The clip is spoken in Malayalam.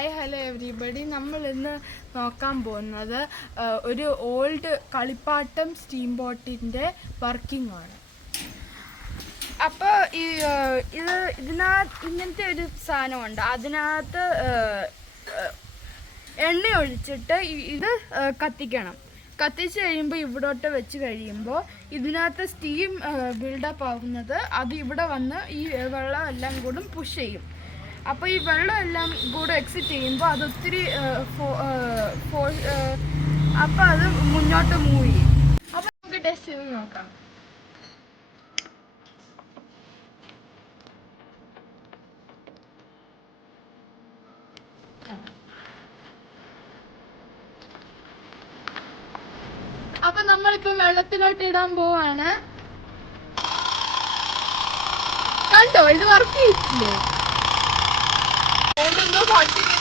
ഹായ് ഹലോ എവരിബഡി നമ്മൾ ഇന്ന് നോക്കാൻ പോകുന്നത് ഒരു ഓൾഡ് കളിപ്പാട്ടം സ്റ്റീം ബോട്ടിന്റെ വർക്കിംഗ് ആണ്. അപ്പോൾ ഈ ഇത് ഇതിനകത്ത് ഇങ്ങനത്തെ ഒരു സാധനമുണ്ട്. അതിനകത്ത് എണ്ണ ഒഴിച്ചിട്ട് ഇത് കത്തിക്കണം. കത്തിച്ച് കഴിയുമ്പോൾ ഇവിടോട്ട് വെച്ച് കഴിയുമ്പോൾ ഇതിനകത്ത് സ്റ്റീം ബിൽഡപ്പ് ആകുന്നത് അത് ഇവിടെ വന്ന് ഈ വെള്ളം എല്ലാം കൂടും പുഷ് ചെയ്യും. അപ്പോൾ ഈ വെള്ളം എല്ലാം കൂടെ എക്സിറ്റ് ചെയ്യുമ്പോൾ അത് ഒത്തിരി അപ്പോൾ അത് മുന്നോട്ട് മൂവ് ചെയ്യും. അപ്പോൾ നമുക്ക് ടെസ്റ്റ് ചെയ്ത് നോക്കാം. അപ്പൊ നമ്മളിപ്പോ വെള്ളത്തിലോട്ട് ഇടാൻ പോവാണ്. കണ്ടോ ഇത് വർക്ക് ചെയ്തില്ലേ come watching